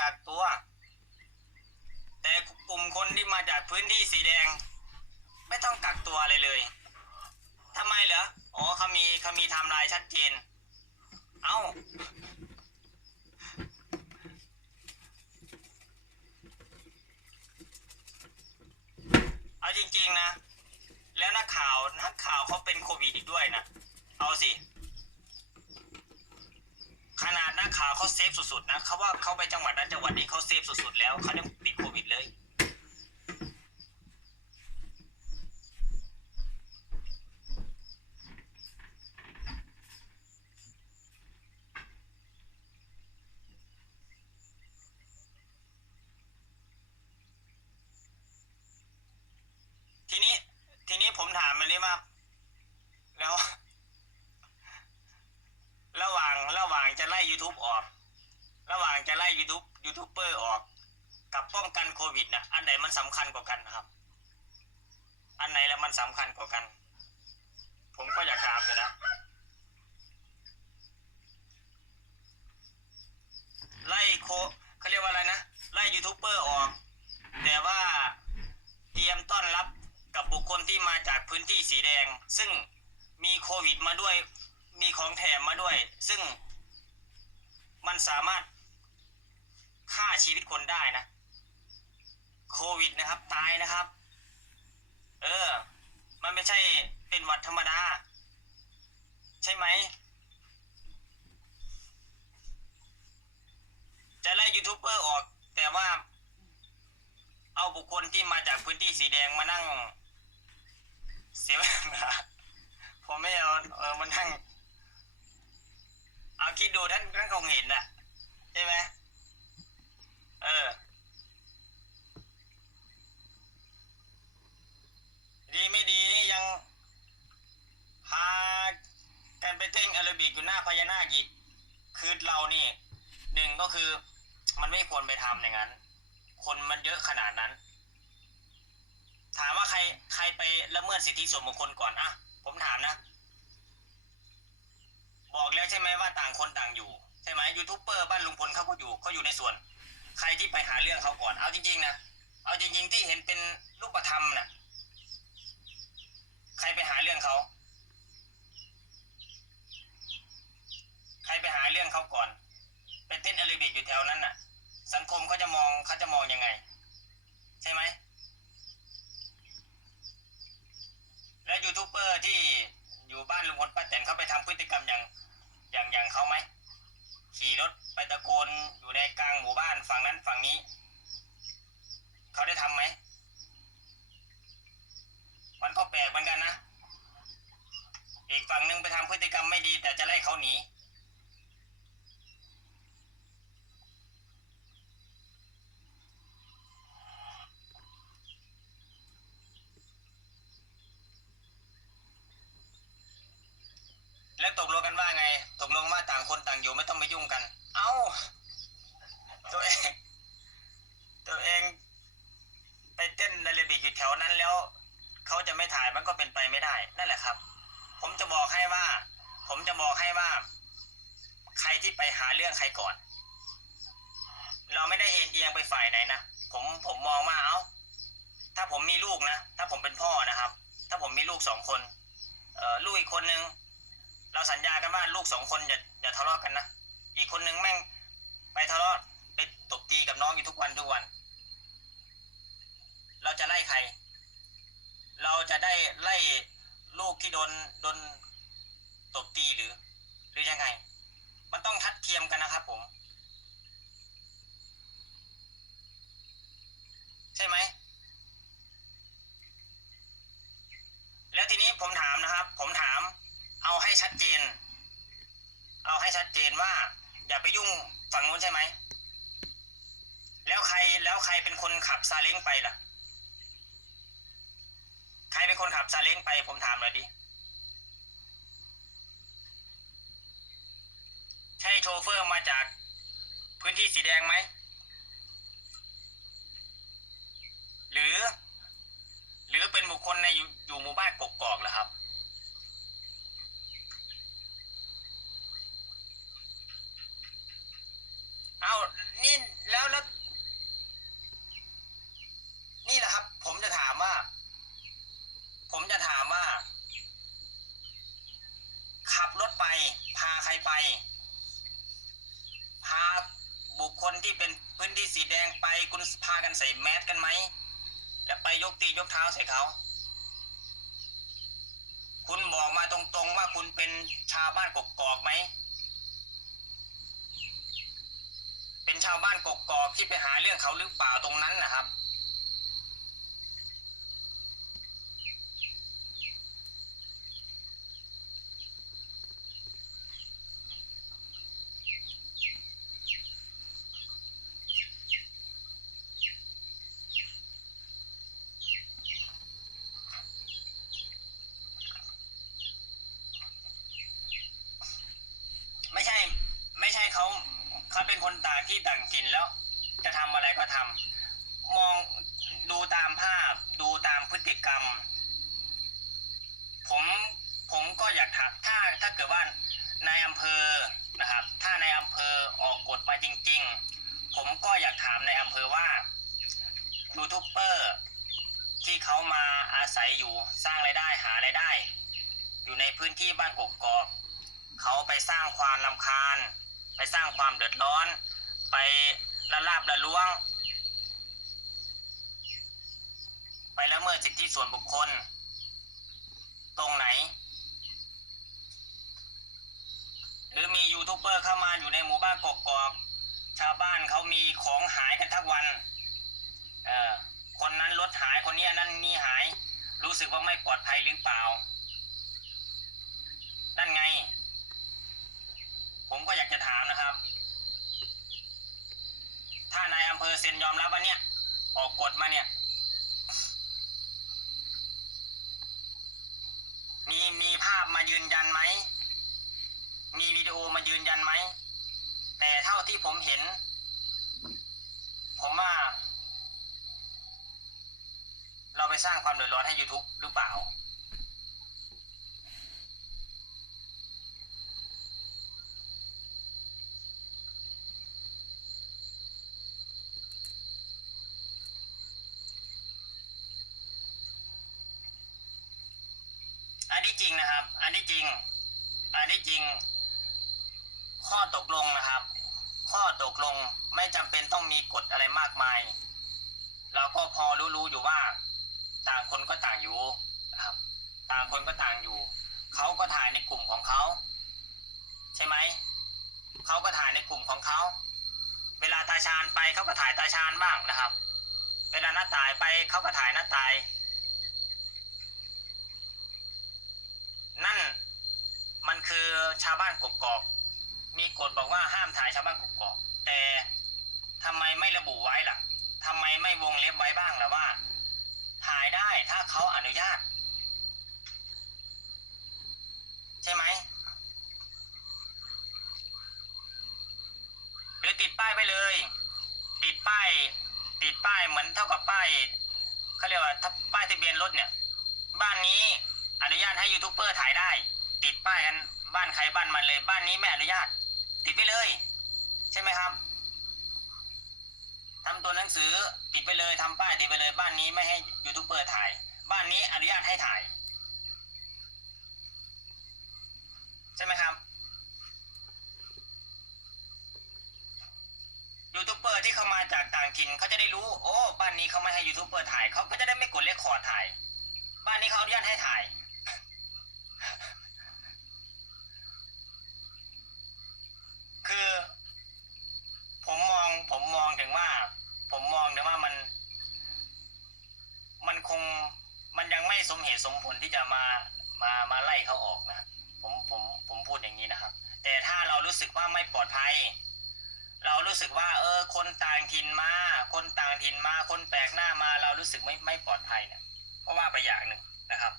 กักตัว แต่กลุ่มคนที่มาจากพื้นที่สีแดง ไม่ต้องกักตัวอะไรเลยทำไมเหรออ๋อเขามีเขามีไทม์ไลน์ชัดเจน เอ้าเอาจริง ๆ นะ แล้วนักข่าวนักข่าวเขาเป็นโควิดอีกด้วยนะ เอาสิ ข่าวเขาเซฟสุดๆนะเขาว่าเขาไปจังหวัดนั้นจังหวัดนี้เขาเซฟสุดๆแล้วเขายังติดโควิดเลย ทีนี้ทีนี้ผมถามมันเลยว่า แล้ว ระหว่างระหว่างจะไล่ YouTube ออก ระหว่างจะไล่ YouTube ยูทูบเบอร์ออก กับป้องกันโควิดนะอันไหนมันสำคัญกว่ากันครับ อันไหนแล้วมันสำคัญกว่ากัน ผมก็อยากถามอยู่นะไล่โคเขาเรียกว่าอะไรนะ ไล่ยูทูบเบอร์ออก แต่ว่าเตรียมต้อนรับกับบุคคลที่มาจากพื้นที่สีแดง ซึ่งมีโควิดมาด้วย มีของแถมมาด้วย ซึ่ง มันสามารถฆ่าชีวิตคนได้นะ โควิดนะครับ ตายนะครับ เออ มันไม่ใช่เป็นหวัดธรรมดา ใช่ไหมจะไล่ยูทูบเบอร์ออก แต่ว่า เอาบุคคลที่มาจากพื้นที่สีแดงมานั่ง เสียเวลาผมไม่เอาเออมันนั่ง เอาคิดดูท่านท่านคงเห็นน่ะ ใช่ไหมเออดีไม่ดีนี่ยังพากันไปเต้นแอโรบิกอยู่หน้าพญานาคอีกคือเรานี่หนึ่งก็คือมันไม่ควรไปทำอย่างนั้น คนมันเยอะขนาดนั้น ถามว่าใครใครไปละเมิดสิทธิส่วนบุคคลก่อนอะผมถามนะ บอกแล้วใช่ไหมว่าต่างคนต่างอยู่ใช่ไหมยูทูบเบอร์บ้านลุงพลเขาก็อยู่เขาอยู่ในส่วน ใครที่ไปหาเรื่องเขาก่อนเอาจริงๆนะเอาจริงๆที่เห็นเป็นรูปธรรมน่ะ ใครไปหาเรื่องเขาใครไปหาเรื่องเขาก่อนไปเต้นอโรบิกอยู่แถวนั้นน่ะ สังคมเขาจะมองเขาจะมองยังไง ใช่ไหมและยูทูบเบอร์ที่อยู่บ้านลุงพลป้าแตนเขาไปทำพฤติกรรมอย่าง อย่างอย่างเขาไหมขี่รถไปตะโกนอยู่ในกลางหมู่บ้านฝั่งนั้นฝั่งนี้ เขาได้ทำไหมมันก็แปลกเหมือนกันนะ อีกฝั่งหนึ่งไปทำพฤติกรรมไม่ดี แต่จะไล่เขาหนีแล้วตก อยู่ไม่ต้องไปยุ่งกัน เอ้า ตัวเอง ตัวเอง ไปเต้นไดเรบิกอยู่แถวนั้นแล้ว เขาจะไม่ถ่ายมันก็เป็นไปไม่ได้ นั่นแหละครับ ผมจะบอกให้ว่า ผมจะบอกให้ว่า ใครที่ไปหาเรื่องใครก่อน เราไม่ได้เอ็นเอียงไปฝ่ายไหนนะ ผมผมมองว่าเอ้า ถ้าผมมีลูกนะ ถ้าผมเป็นพ่อนะครับ ถ้าผมมีลูกสองคน เอ่อลูกอีกคนนึงเราสัญญากันว่าลูกสองคนอย่า อย่าทะเลาะกันนะอีกคนนึงแม่งไปทะเลาะไปตบตีกับน้องอยู่ทุกวันทุกวัน เราจะไล่ใคร เราจะได้ไล่ลูกที่โดนโดนตบตีหรือ หรือยังไง มันต้องทัดเทียมกันนะครับผม ใช่ไหม แล้วทีนี้ผมถามนะครับ ผมถาม เอาให้ชัดเจน เอาให้ชัดเจนว่า อย่า ไปยุ่งฝั่งนู้นใช่ไหม แล้วใครแล้วใครเป็นคนขับซาเล้งไปล่ะ ใครเป็นคนขับซาเล้งไป ผมถามหน่อยดิ ใช่โชเฟอร์มาจากพื้นที่สีแดงไหม หรือ หรือเป็นบุคคลในอยู่อยู่หมู่บ้านกกอกเหรอครับ เอา นี่แล้วแล้ว นี่แหละครับ ผมจะถามว่า ผมจะถามว่า ขับรถไป พาใครไป พาบุคคลที่เป็นพื้นที่สีแดงไปคุณพากันใส่แมสกันไหมแล้วไปยกตียกเท้าใส่เขา คุณบอกมาตรงๆว่าคุณเป็นชาวบ้านกกอกไหม เป็น ชาวบ้านกกอกที่ไปหาเรื่องเขาหรือเปล่าตรงนั้นนะครับ ไม่ใช่ ไม่ใช่เขาเขาเป็นคนต่าง ที่ต่างถิ่นแล้ว จะทำอะไรก็ทำมองดูตามภาพ ดูตามพฤติกรรม ผมผมก็อยากถามถ้าถ้าเกิดว่านายอำเภอนะครับ ถ้านายอำเภอออกกฎมาจริง ๆ ผมก็อยากถามนายอำเภอว่ายูทูบเบอร์ที่เขามาอาศัยอยู่สร้างไรายได้หารายได้ อยู่ในพื้นที่บ้านกกอกเขาไปสร้างความลำคาญ ไปสร้างความเดือดร้อน ไปละลาบละล้วง ไปละเมิดสิทธิส่วนบุคคล ตรงไหน หรือมียูทูบเบอร์เข้ามาอยู่ในหมู่บ้านกกอกชาวบ้านเขามีของหายกันทั้งวันเออคนนั้นรถหายคนนี้นนั้นนี่หาย รู้สึกว่าไม่ปลอดภัยหรือเปล่า นั่นไง ผมก็อยากจะถามนะครับ ถ้านายอำเภอเซ็นยอมรับว่าเนี่ย ออกกฎมาเนี่ย มีมีภาพมายืนยันไหม มีวิดีโอมายืนยันไหม แต่เท่าที่ผมเห็น ผมว่า เราไปสร้างความเดือดร้อนให้ YouTube หรือเปล่า อั นนี้จริงนะครับ อันนี้จริง อันนี้จริง ข้อตกลงนะครับ ข้อตกลงไม่จำเป็นต้องมีกฎอะไรมากมายเราก็พอรู้ๆอยู่ว่า ต่างคนก็ต่างอยู่นะครับ ต่างคนก็ต่างอยู่เขาก็ถ่ายในกลุ่มของเขาใช่ไหมเขาก็ถ่ายในกลุ่มของเขาเวลาตาชาญไปเขาก็ถ่ายตาชาญบ้างนะครับ เวลาหน้าตายไปเขาก็ถ่ายหน้าตาย นั่นมันคือชาวบ้านกกอก มีกฎบอกว่าห้ามถ่ายชาวบ้านกกอก แต่ทำไมไม่ระบุไว้ล่ะทำไมไม่วงเล็บไว้บ้างล่ะว่า ถ่ายได้ถ้าเขาอนุญาต ใช่ไหมหรือติดป้ายไปเลย ติดป้าย ติดป้ายเหมือนเท่ากับป้ายเขาเรียกว่าถ้าป้ายทะเบียนรถเนี่ย บ้านนี้ อนุญาตให้ยูทูบเบอร์ถ่ายได้ ติดป้ายกันบ้านใครบ้านมันเลย บ้านนี้ไม่อนุญาต ติดไปเลย ใช่ไหมครับทำตัวหนังสือปิดไปเลยทำป้ายติดไปเลย บ้านนี้ไม่ให้ยูทูบเบอร์ถ่าย บ้านนี้อนุญาตให้ถ่าย ใช่ไหมครับยูทูบเบอร์ที่เขามาจากต่างถิ่นเขาจะได้รู้ โอ้ บ้านนี้เขาไม่ให้ยูทูบเบอร์ถ่ายเขาก็จะได้ไม่กดเลขขอร์ดถ่าย บ้านนี้เขาอนุญาตให้ถ่าย คือ ผมมองผมมองถึง ว่า ผมมองถึงว่ามัน มันคงมันยังไม่สมเหตุสมผลที่จะมามามาไล่เขาออกนะผมผมผมพูดอย่างนี้นะครับ แต่ถ้าเรารู้สึกว่าไม่ปลอดภัย เรารู้สึกว่า เออ คนต่างถิ่นมา คนต่างถิ่นมา คนแปลกหน้ามา เรารู้สึกไม่ไม่ปลอดภัยเนี่ยเพราะว่าไปอย่างหนึ่งนะครับ